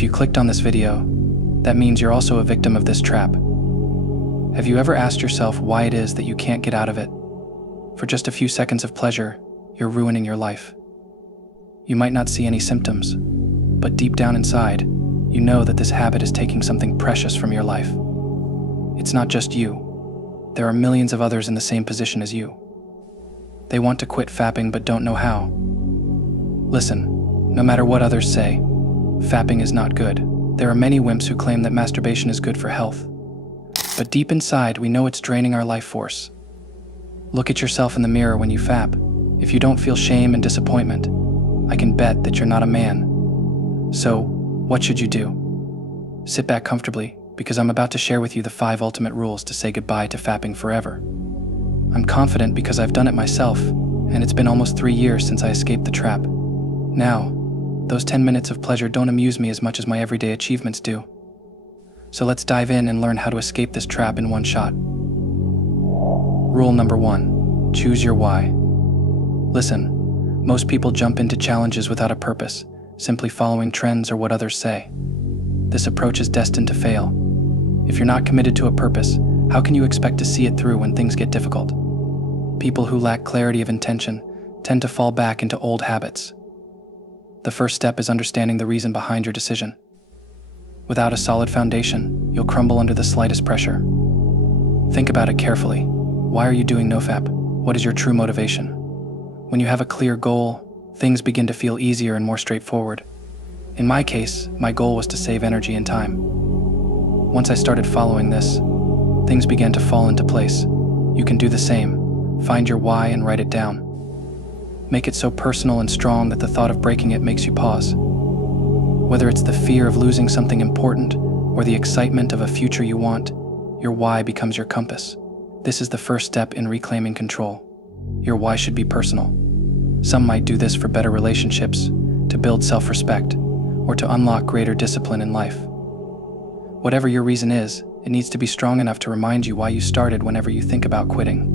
If you clicked on this video, that means you're also a victim of this trap. Have you ever asked yourself why it is that you can't get out of it? For just a few seconds of pleasure, you're ruining your life. You might not see any symptoms, but deep down inside, you know that this habit is taking something precious from your life. It's not just you. There are millions of others in the same position as you. They want to quit fapping but don't know how. Listen, no matter what others say, fapping is not good. There are many wimps who claim that masturbation is good for health. But deep inside, we know it's draining our life force. Look at yourself in the mirror when you fap. If you don't feel shame and disappointment, I can bet that you're not a man. So, what should you do? Sit back comfortably, because I'm about to share with you the 5 ultimate rules to say goodbye to fapping forever. I'm confident because I've done it myself, and it's been almost 3 years since I escaped the trap. Now, those 10 minutes of pleasure don't amuse me as much as my everyday achievements do. So let's dive in and learn how to escape this trap in one shot. Rule number 1, choose your why. Listen, most people jump into challenges without a purpose, simply following trends or what others say. This approach is destined to fail. If you're not committed to a purpose, how can you expect to see it through when things get difficult? People who lack clarity of intention tend to fall back into old habits. The first step is understanding the reason behind your decision. Without a solid foundation, you'll crumble under the slightest pressure. Think about it carefully. Why are you doing nofap? What is your true motivation? When you have a clear goal, things begin to feel easier and more straightforward. In my case, my goal was to save energy and time. Once I started following this, things began to fall into place. You can do the same. Find your why and write it down. Make it so personal and strong that the thought of breaking it makes you pause. Whether it's the fear of losing something important or the excitement of a future you want, your why becomes your compass. This is the first step in reclaiming control. Your why should be personal. Some might do this for better relationships, to build self-respect, or to unlock greater discipline in life. Whatever your reason is, it needs to be strong enough to remind you why you started whenever you think about quitting.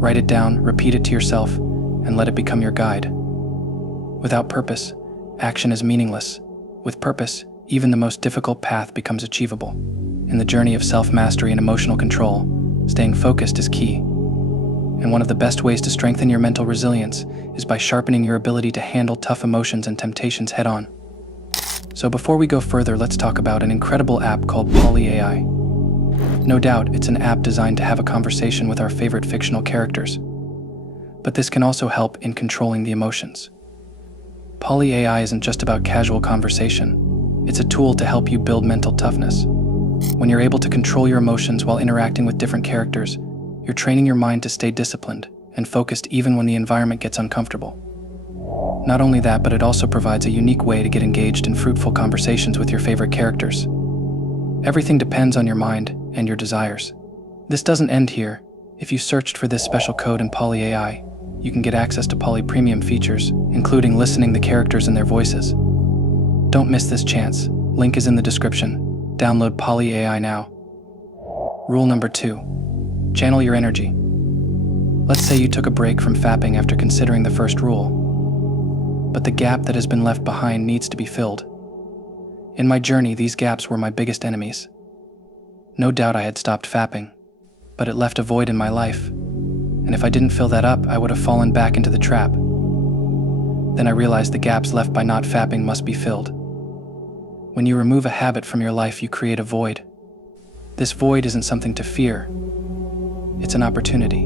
Write it down, repeat it to yourself, and let it become your guide. Without purpose, action is meaningless. With purpose, even the most difficult path becomes achievable. In the journey of self-mastery and emotional control, staying focused is key. And one of the best ways to strengthen your mental resilience is by sharpening your ability to handle tough emotions and temptations head-on. So before we go further, let's talk about an incredible app called Poly AI. No doubt, it's an app designed to have a conversation with our favorite fictional characters. But this can also help in controlling the emotions. Poly AI isn't just about casual conversation. It's a tool to help you build mental toughness. When you're able to control your emotions while interacting with different characters, you're training your mind to stay disciplined and focused even when the environment gets uncomfortable. Not only that, but it also provides a unique way to get engaged in fruitful conversations with your favorite characters. Everything depends on your mind and your desires. This doesn't end here. If you searched for this special code in Poly AI, you can get access to Poly Premium features, including listening to characters and their voices. Don't miss this chance. Link is in the description. Download Poly AI now. Rule number 2. Channel your energy. Let's say you took a break from fapping after considering the first rule. But the gap that has been left behind needs to be filled. In my journey, these gaps were my biggest enemies. No doubt I had stopped fapping, but it left a void in my life. And if I didn't fill that up, I would have fallen back into the trap. Then I realized the gaps left by not fapping must be filled. When you remove a habit from your life, you create a void. This void isn't something to fear. It's an opportunity.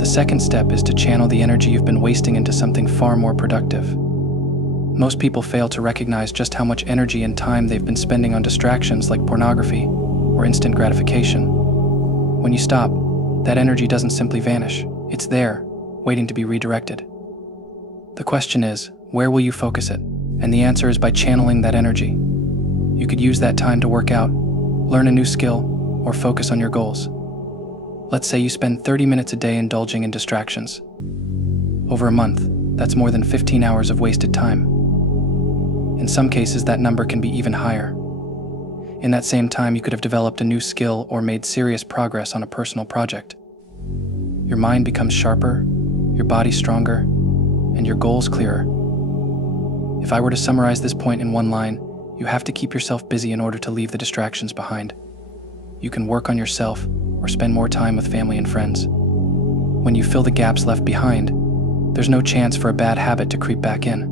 The second step is to channel the energy you've been wasting into something far more productive. Most people fail to recognize just how much energy and time they've been spending on distractions like pornography or instant gratification. When you stop, that energy doesn't simply vanish. It's there, waiting to be redirected. The question is, where will you focus it? And the answer is by channeling that energy. You could use that time to work out, learn a new skill, or focus on your goals. Let's say you spend 30 minutes a day indulging in distractions. Over a month, that's more than 15 hours of wasted time. In some cases, that number can be even higher. In that same time, you could have developed a new skill or made serious progress on a personal project. Your mind becomes sharper, your body stronger, and your goals clearer. If I were to summarize this point in one line, you have to keep yourself busy in order to leave the distractions behind. You can work on yourself or spend more time with family and friends. When you fill the gaps left behind, there's no chance for a bad habit to creep back in.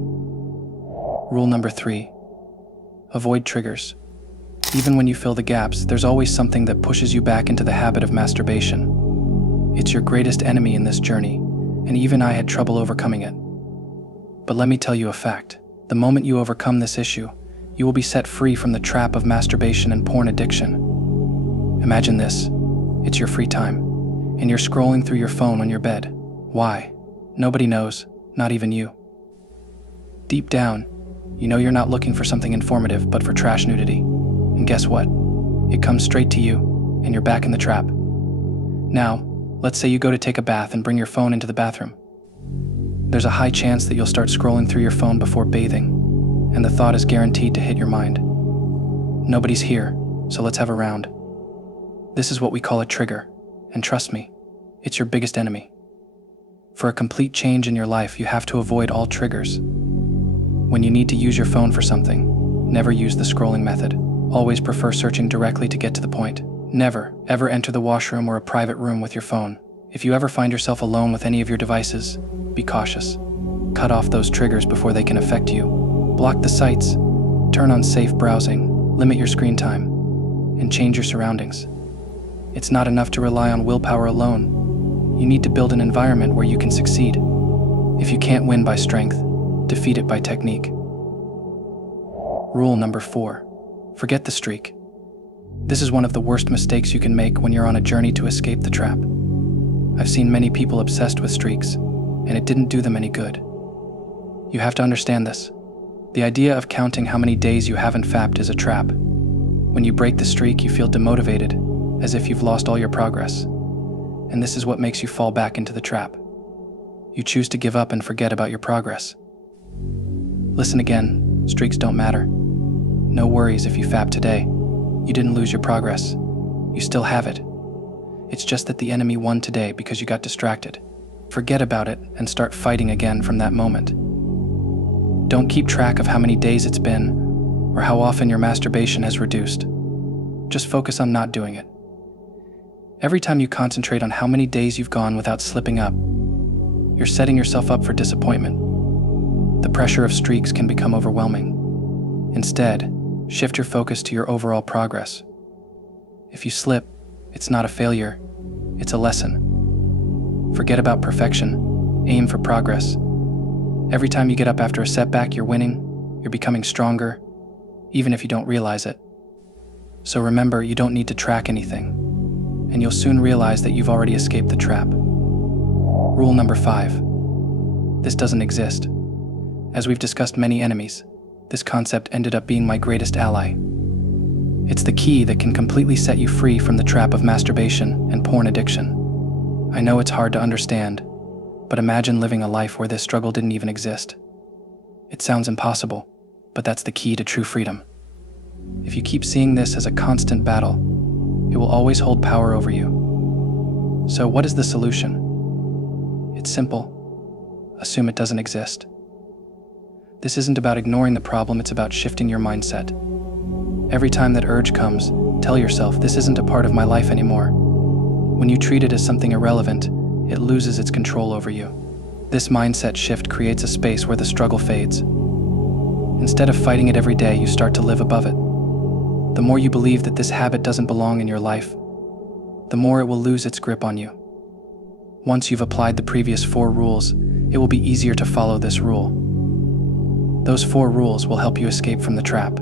Rule number 3. Avoid triggers. Even when you fill the gaps, there's always something that pushes you back into the habit of masturbation. It's your greatest enemy in this journey, and even I had trouble overcoming it. But let me tell you a fact. The moment you overcome this issue, you will be set free from the trap of masturbation and porn addiction. Imagine this. It's your free time, and you're scrolling through your phone on your bed. Why? Nobody knows, not even you. Deep down, you know you're not looking for something informative, but for trash nudity. And guess what? It comes straight to you, and you're back in the trap. Now, let's say you go to take a bath and bring your phone into the bathroom. There's a high chance that you'll start scrolling through your phone before bathing, and the thought is guaranteed to hit your mind. Nobody's here, so let's have a round. This is what we call a trigger, and trust me, it's your biggest enemy. For a complete change in your life, you have to avoid all triggers. When you need to use your phone for something, never use the scrolling method. Always prefer searching directly to get to the point. Never, ever enter the washroom or a private room with your phone. If you ever find yourself alone with any of your devices, be cautious. Cut off those triggers before they can affect you. Block the sites, turn on safe browsing, limit your screen time, and change your surroundings. It's not enough to rely on willpower alone. You need to build an environment where you can succeed. If you can't win by strength, defeat it by technique. Rule number 4. Forget the streak. This is one of the worst mistakes you can make when you're on a journey to escape the trap. I've seen many people obsessed with streaks, and it didn't do them any good. You have to understand this. The idea of counting how many days you haven't fapped is a trap. When you break the streak, you feel demotivated, as if you've lost all your progress. And this is what makes you fall back into the trap. You choose to give up and forget about your progress. Listen again, streaks don't matter. No worries if you fap today. You didn't lose your progress. You still have it. It's just that the enemy won today because you got distracted. Forget about it and start fighting again from that moment. Don't keep track of how many days it's been or how often your masturbation has reduced. Just focus on not doing it. Every time you concentrate on how many days you've gone without slipping up, you're setting yourself up for disappointment. The pressure of streaks can become overwhelming. Instead, shift your focus to your overall progress. If you slip, it's not a failure, it's a lesson. Forget about perfection, aim for progress. Every time you get up after a setback, you're winning, you're becoming stronger, even if you don't realize it. So remember, you don't need to track anything, and you'll soon realize that you've already escaped the trap. Rule number 5. This doesn't exist. As we've discussed many enemies, this concept ended up being my greatest ally. It's the key that can completely set you free from the trap of masturbation and porn addiction. I know it's hard to understand, but imagine living a life where this struggle didn't even exist. It sounds impossible, but that's the key to true freedom. If you keep seeing this as a constant battle, it will always hold power over you. So what is the solution? It's simple. Assume it doesn't exist. This isn't about ignoring the problem, it's about shifting your mindset. Every time that urge comes, tell yourself, this isn't a part of my life anymore. When you treat it as something irrelevant, it loses its control over you. This mindset shift creates a space where the struggle fades. Instead of fighting it every day, you start to live above it. The more you believe that this habit doesn't belong in your life, the more it will lose its grip on you. Once you've applied the previous 4 rules, it will be easier to follow this rule. Those 4 rules will help you escape from the trap,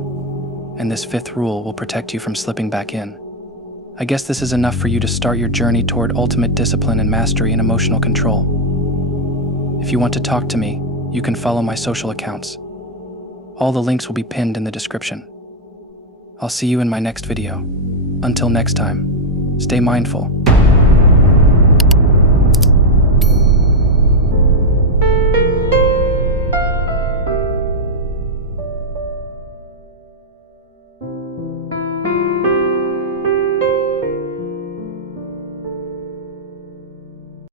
and this 5th rule will protect you from slipping back in. I guess this is enough for you to start your journey toward ultimate discipline and mastery in emotional control. If you want to talk to me, you can follow my social accounts. All the links will be pinned in the description. I'll see you in my next video. Until next time, stay mindful